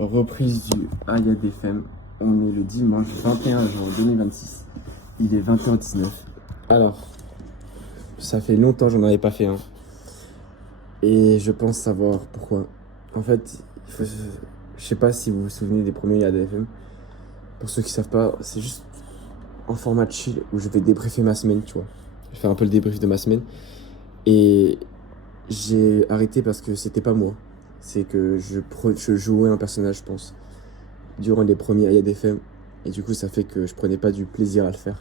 Reprise du Ayad FM. On est le dimanche 21 juin 2026. Il est 20h19. Alors, ça fait longtemps que j'en avais pas fait un. Et je pense savoir pourquoi. En fait, je sais pas si vous vous souvenez des premiers Ayad FM. Pour ceux qui savent pas, c'est juste en format chill où je vais débriefer ma semaine, tu vois. Je vais faire un peu le débrief de ma semaine. Et j'ai arrêté parce que c'était pas moi. C'est que je jouais un personnage, je pense, durant les premiers Ayad FM. Et du coup, ça fait que je prenais pas du plaisir à le faire.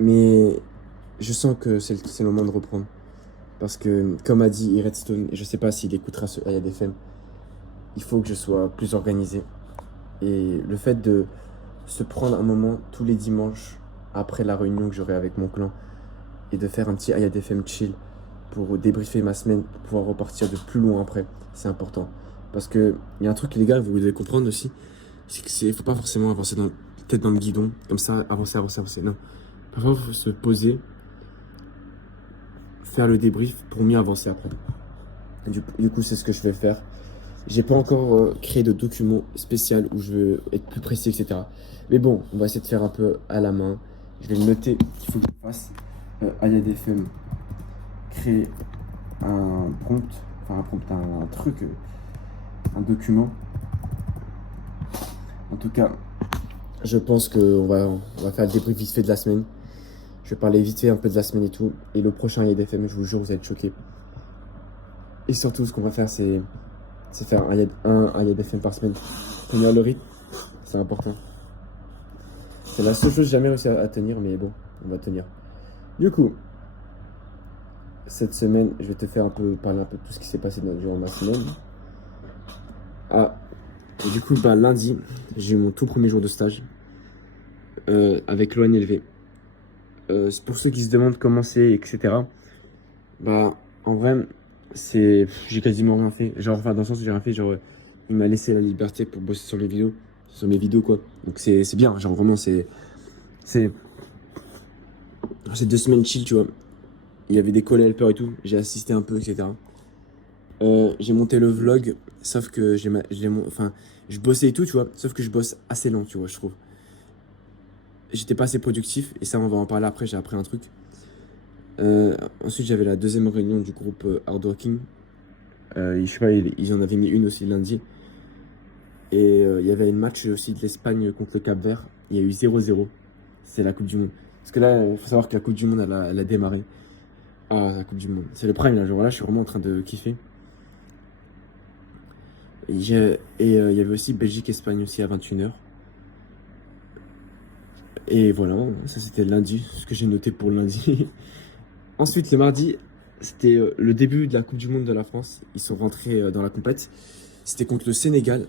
Mais je sens que c'est le moment de reprendre. Parce que, comme a dit Redstone, et je sais pas s'il écoutera ce Ayad FM, il faut que je sois plus organisé. Et le fait de se prendre un moment tous les dimanches après la réunion que j'aurai avec mon clan et de faire un petit Ayad FM chill pour débriefer ma semaine, pour pouvoir repartir de plus loin après, c'est important. Parce que il y a un truc, les gars, vous devez comprendre aussi, c'est que faut pas forcément avancer tête dans le guidon, comme ça, avancer. Non. Parfois, il faut se poser, faire le débrief pour mieux avancer après. Du coup, c'est ce que je vais faire. J'ai pas encore créé de document spécial où je veux être plus précis, etc. Mais bon, on va essayer de faire un peu à la main. Je vais le noter qu'il faut que je fasse. Ayad FM, créer un prompt, un truc, un document. En tout cas, je pense qu'on va faire le débrief vite fait de la semaine. Je vais parler vite fait un peu de la semaine et tout. Et le prochain Ayad FM, je vous jure, vous allez être choqués. Et surtout, ce qu'on va faire, c'est faire un Ayad FM par semaine. Tenir le rythme, c'est important. C'est la seule chose que j'ai jamais réussi à tenir, mais bon, on va tenir. Du coup, cette semaine, je vais te faire parler un peu de tout ce qui s'est passé durant ma semaine. Et du coup, lundi, j'ai eu mon tout premier jour de stage avec l'ONLV. C'est pour ceux qui se demandent comment c'est, etc. En vrai, j'ai quasiment rien fait. Dans le sens où j'ai rien fait, il m'a laissé la liberté pour bosser sur mes vidéos, quoi. Donc c'est bien, vraiment, c'est 2 semaines chill, tu vois. Il y avait des call helpers et tout, j'ai assisté un peu, etc. J'ai monté le vlog, sauf que je bossais et tout, tu vois, sauf que je bosse assez lent, tu vois, je trouve. J'étais pas assez productif, et ça, on va en parler après, j'ai appris un truc. Ensuite, j'avais la deuxième réunion du groupe Hardworking. Je sais pas, ils en avaient mis une aussi lundi. Et il y avait un match aussi de l'Espagne contre le Cap-Vert. Il y a eu 0-0. C'est la Coupe du Monde. Parce que là, il faut savoir que la Coupe du Monde, elle a démarré. Ah, la Coupe du Monde. C'est le prime, là. Genre là, je suis vraiment en train de kiffer. Et il y avait aussi Belgique-Espagne aussi à 21h. Et voilà, ça c'était lundi, ce que j'ai noté pour lundi. Ensuite, le mardi, c'était le début de la Coupe du Monde de la France. Ils sont rentrés dans la compète. C'était contre le Sénégal.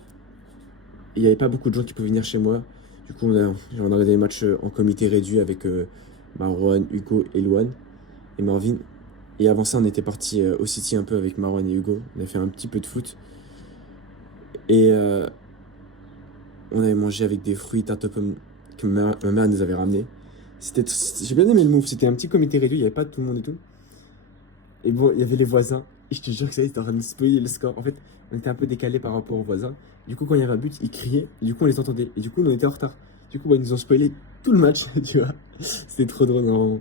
Et il n'y avait pas beaucoup de gens qui pouvaient venir chez moi. Du coup, on a regardé les matchs en comité réduit avec Marwan, Hugo et Louane et Marvin. Et avant ça, on était parti au City un peu avec Marwan et Hugo. On a fait un petit peu de foot. Et on avait mangé avec des fruits tarte aux pommes que ma mère nous avait ramenés. J'ai bien aimé le move. C'était un petit comité réduit, il n'y avait pas tout le monde et tout. Et bon, il y avait les voisins. Et je te jure que ça y est, c'était en train de me spoiler le score. En fait, on était un peu décalé par rapport aux voisins. Du coup, quand il y avait un but, ils criaient. Et du coup, on les entendait. Et du coup, on était en retard. Du coup, ils nous ont spoilé tout le match, tu vois. C'était trop drôle, normalement.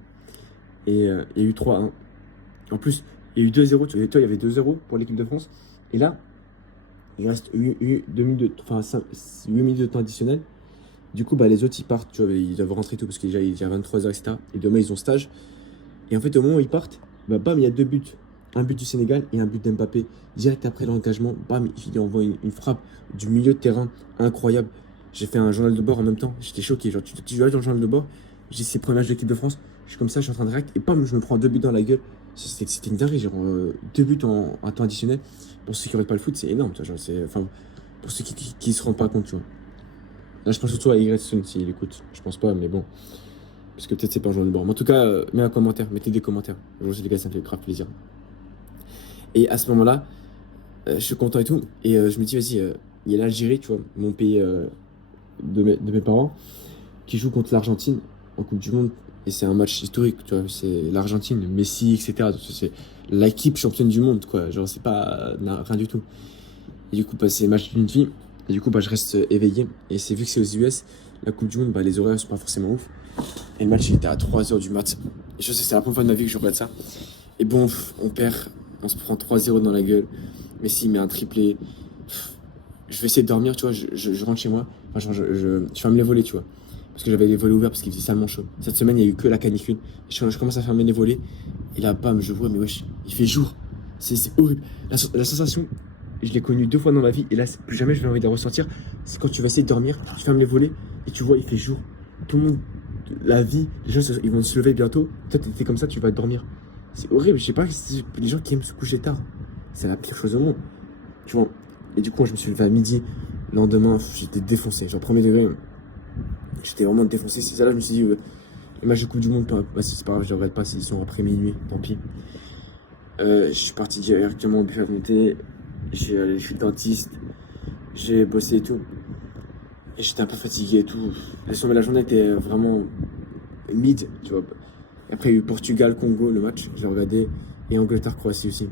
Et il y a eu 3-1. En plus, il y a eu 2-0. Tu vois, il y avait 2-0 pour l'équipe de France. Et là, il reste 8 minutes de temps additionnel. Du coup, les autres, ils partent. Tu vois, ils doivent rentrer et tout. Parce qu'il est déjà 23h, etc. Et demain, ils ont stage. Et en fait, au moment où ils partent, bam, il y a 2 buts. Un but du Sénégal et un but d'Mbappé. Direct après l'engagement, bam, il envoie une frappe du milieu de terrain incroyable. J'ai fait un journal de bord en même temps. J'étais choqué. Genre, tu vois, dans le journal de bord, j'ai ces premiers matchs de l'équipe de France. Je suis comme ça, je suis en train de réact et bam, je me prends 2 buts dans la gueule. C'était une dinguerie. Genre, 2 buts en temps additionnel. Pour ceux qui n'auraient pas le foot, c'est énorme. Tu vois, genre, pour ceux qui se rendent pas compte, tu vois. Là, je pense surtout à Redstone s'il écoute. Je pense pas, mais bon. Parce que peut-être c'est pas un journal de bord. Mais en tout cas, mets un commentaire, mettez des commentaires. Bonjour, les gars, ça me fait grave plaisir. Et à ce moment-là, je suis content et tout. Et je me dis, vas-y, il y a l'Algérie, tu vois, mon pays de mes parents, qui joue contre l'Argentine en Coupe du Monde. Et c'est un match historique, tu vois. C'est l'Argentine, Messi, etc. C'est l'équipe championne du monde, quoi. Genre, c'est pas rien du tout. Et du coup, bah, c'est le match d'une vie. Et du coup, bah, je reste éveillé. Et c'est vu que c'est aux US, la Coupe du Monde, bah, les horaires sont pas forcément ouf. Et le match, il était à 3h du mat. Et je sais, c'est la première fois de ma vie que je regarde ça. Et bon, on perd, on se prend 3-0 dans la gueule. Messi met un triplé. Je vais essayer de dormir, tu vois. Je rentre chez moi. Enfin, je ferme les volets, tu vois. Parce que j'avais les volets ouverts parce qu'il faisait salement chaud. Cette semaine, il n'y a eu que la canicule. Je commence à fermer les volets. Et là, bam, je vois, mais wesh, il fait jour. C'est horrible. La sensation, je l'ai connue 2 fois dans ma vie. Et là, plus jamais je vais envie de la ressentir. C'est quand tu vas essayer de dormir, tu fermes les volets et tu vois, il fait jour. Tout le monde, la vie, les gens, ils vont se lever bientôt. Toi, t'es comme ça, tu vas dormir. C'est horrible. Je sais pas, les gens qui aiment se coucher tard, c'est la pire chose au monde. Tu vois. Et du coup, je me suis levé à midi. Le lendemain, j'étais défoncé. Genre, premier degré, j'étais vraiment défoncé. C'est ça là, je me suis dit, le match de Coupe du Monde, bah, si c'est pas grave, je ne regrette pas s'ils sont après minuit, tant pis. Je suis parti directement au buffet à volonté. J'ai allé chez le dentiste. J'ai bossé et tout. Et j'étais un peu fatigué et tout. La journée était vraiment mid, tu vois. Après, il y a eu Portugal-Congo, le match, je l'ai regardé. Et Angleterre-Croatie aussi.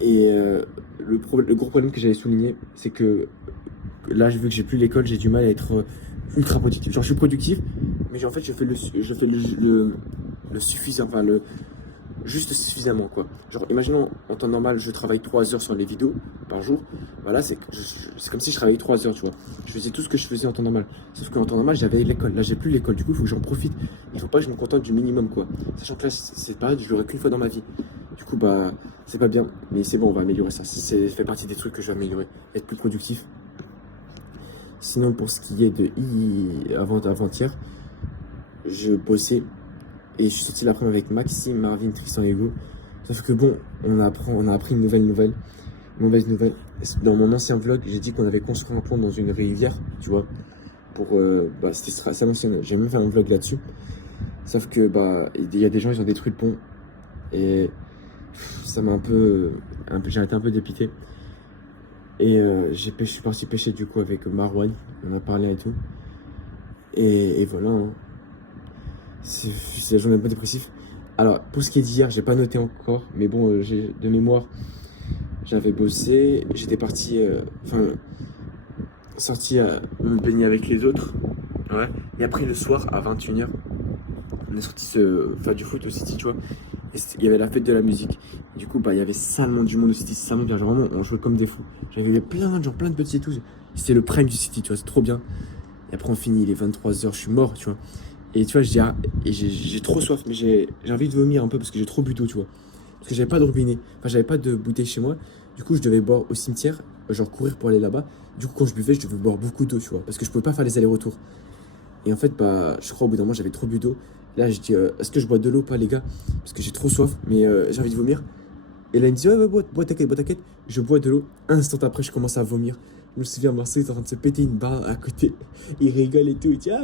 Et le gros problème que j'avais souligné, c'est que là, vu que j'ai plus l'école, j'ai du mal à être ultra productif. Genre, je suis productif, mais en fait, je fais le suffisant, enfin, juste suffisamment, quoi. Genre, imaginons, en temps normal, je travaille 3 heures sur les vidéos par jour. Voilà, c'est comme si je travaillais 3 heures, tu vois. Je faisais tout ce que je faisais en temps normal. Sauf qu'en temps normal, j'avais l'école. Là, j'ai plus l'école. Du coup, il faut que j'en profite. Il faut pas que je me contente du minimum, quoi. Sachant que là, c'est pareil, je l'aurai qu'une fois dans ma vie. Du coup, bah, c'est pas bien. Mais c'est bon, on va améliorer ça. C'est fait partie des trucs que je vais améliorer. Être plus productif. Sinon, pour ce qui est de avant-hier, je bossais et je suis sorti l'après-midi avec Maxime, Marvin, Tristan et Hugo. Sauf que bon, on a appris une mauvaise nouvelle. Dans mon ancien vlog, j'ai dit qu'on avait construit un pont dans une rivière, tu vois, pour, bah, c'était ça l'ancienne. J'ai même fait un vlog là-dessus. Sauf que, bah, il y a des gens, ils ont détruit le pont et ça m'a j'ai été un peu dépité. Et je suis parti pêcher du coup avec Marwan, on a parlé et tout. Et voilà, hein. C'est la journée un peu dépressive. Alors, pour ce qui est d'hier, j'ai pas noté encore, mais bon, de mémoire, j'avais bossé, j'étais parti, sorti à me baigner avec les autres. Ouais. Et après, le soir, à 21h, on est sorti faire du foot au City, tu vois. Et il y avait la fête de la musique. Et du coup, bah, il y avait salement du monde au City, salement bien. Genre, vraiment, on jouait comme des fous. J'avais plein de petits et tout. C'était le prime du City, tu vois, c'est trop bien. Et après, on finit, il est 23h, je suis mort, tu vois. Et tu vois, je dis, ah, et j'ai trop soif, mais j'ai envie de vomir un peu parce que j'ai trop bu d'eau, tu vois. Parce que j'avais pas de robinet, enfin, j'avais pas de bouteille chez moi. Du coup, je devais boire au cimetière, genre courir pour aller là-bas. Du coup, quand je buvais, je devais boire beaucoup d'eau, tu vois, parce que je pouvais pas faire les allers-retours. Et en fait, bah, je crois au bout d'un moment, j'avais trop bu d'eau. Là, je dis, est-ce que je bois de l'eau, pas, les gars? Parce que j'ai trop soif, mais j'ai envie de vomir. Et là, il me dit, ouais, bois, t'inquiète. Je bois de l'eau. Instant après, je commence à vomir. Je me souviens, Marcel est en train de se péter une barre à côté. Il rigole et tout. Il dit, ah,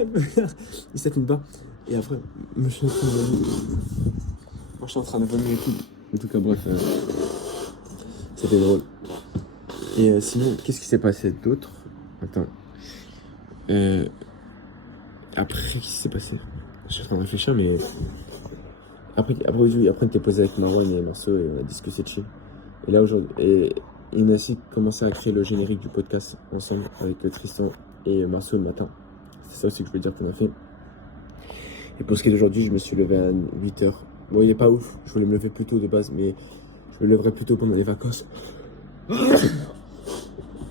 il s'est fait une barre. Et après, je suis en train de vomir. Moi, je suis en train de vomir et tout. En tout cas, bref, c'était drôle. Et sinon, qu'est-ce qui s'est passé d'autre? Attends. Après, qu'est-ce qui s'est passé? Je suis en train de réfléchir, mais. Après on était posé avec Marwan et Marceau et on a dit ce que c'est chill. Et là, aujourd'hui. Et on a aussi commencé à créer le générique du podcast ensemble avec Tristan et Marceau le matin. C'est ça aussi que je voulais dire qu'on a fait. Et pour ce qui est d'aujourd'hui, je me suis levé à 8h. Bon, il est pas ouf, je voulais me lever plus tôt de base, mais je me lèverai plus tôt pendant les vacances.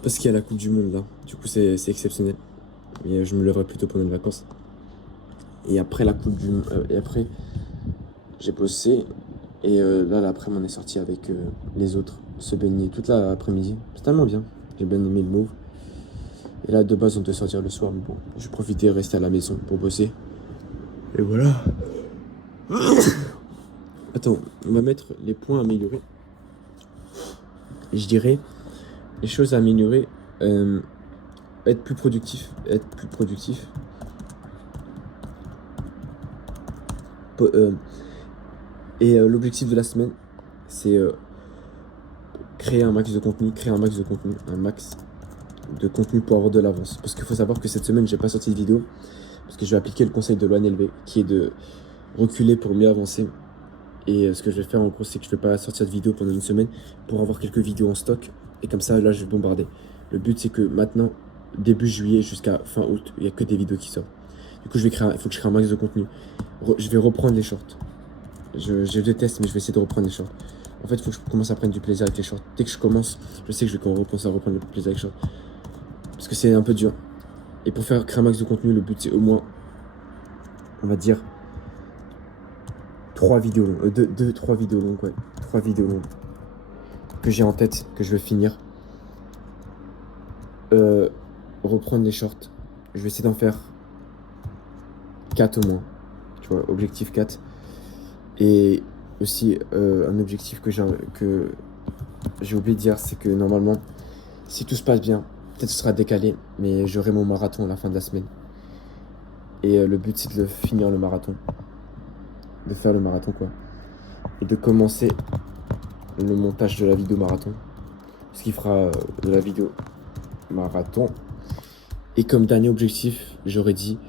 Parce qu'il y a la Coupe du Monde là, du coup c'est exceptionnel. Mais je me lèverai plus tôt pendant les vacances. Et après la Coupe du Monde, et après j'ai bossé. Et là l'après-midi on est sorti avec les autres, se baigner toute l'après-midi. C'est tellement bien, j'ai bien aimé le move. Et là de base on devait sortir le soir, mais bon, je profitais de rester à la maison pour bosser. Et voilà. Attends, on va mettre les points à améliorer. Je dirais, les choses à améliorer, être plus productif. Et l'objectif de la semaine, c'est créer un max de contenu, pour avoir de l'avance. Parce qu'il faut savoir que cette semaine, j'ai pas sorti de vidéo, parce que je vais appliquer le conseil de Loan LV, qui est de reculer pour mieux avancer. Et ce que je vais faire en gros, c'est que je vais pas sortir de vidéo pendant une semaine pour avoir quelques vidéos en stock. Et comme ça, là, je vais bombarder. Le but, c'est que maintenant, début juillet jusqu'à fin août, il n'y a que des vidéos qui sortent. Du coup, il faut que je crée un max de contenu. Je vais reprendre les shorts. Je déteste, mais je vais essayer de reprendre les shorts. En fait, il faut que je commence à prendre du plaisir avec les shorts. Dès que je commence, je sais que je vais commencer à reprendre le plaisir avec les shorts. Parce que c'est un peu dur. Et pour créer un max de contenu, le but, c'est au moins, on va dire, 3 vidéos longues. 3 vidéos longues, ouais. 3 vidéos longues que j'ai en tête, que je veux finir. Reprendre les shorts. Je vais essayer d'en faire 4 au moins. Tu vois, objectif 4. Et aussi, un objectif que j'ai oublié de dire, c'est que normalement, si tout se passe bien, peut-être ce sera décalé, mais j'aurai mon marathon à la fin de la semaine. Et le but, c'est de finir le marathon. De faire le marathon, quoi. Et de commencer le montage de la vidéo marathon. Ce qui fera de la vidéo marathon. Et comme dernier objectif, j'aurais dit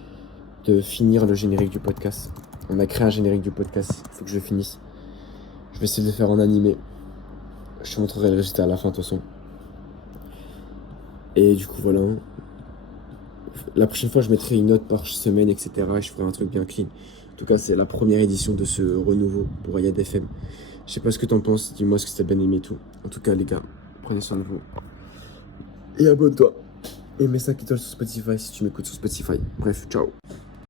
de finir le générique du podcast. On a créé un générique du podcast, il faut que je le finisse. Je vais essayer de le faire en animé. Je te montrerai le résultat à la fin de toute façon. Et du coup voilà. La prochaine fois je mettrai une note par semaine, etc. Et je ferai un truc bien clean. En tout cas c'est la première édition de ce renouveau pour Ayad FM. Je sais pas ce que t'en penses, dis-moi ce que t'as bien aimé et tout. En tout cas les gars, prenez soin de vous. Et abonne-toi. Et mets 5 étoiles sur Spotify si tu m'écoutes sur Spotify. Bref, ciao.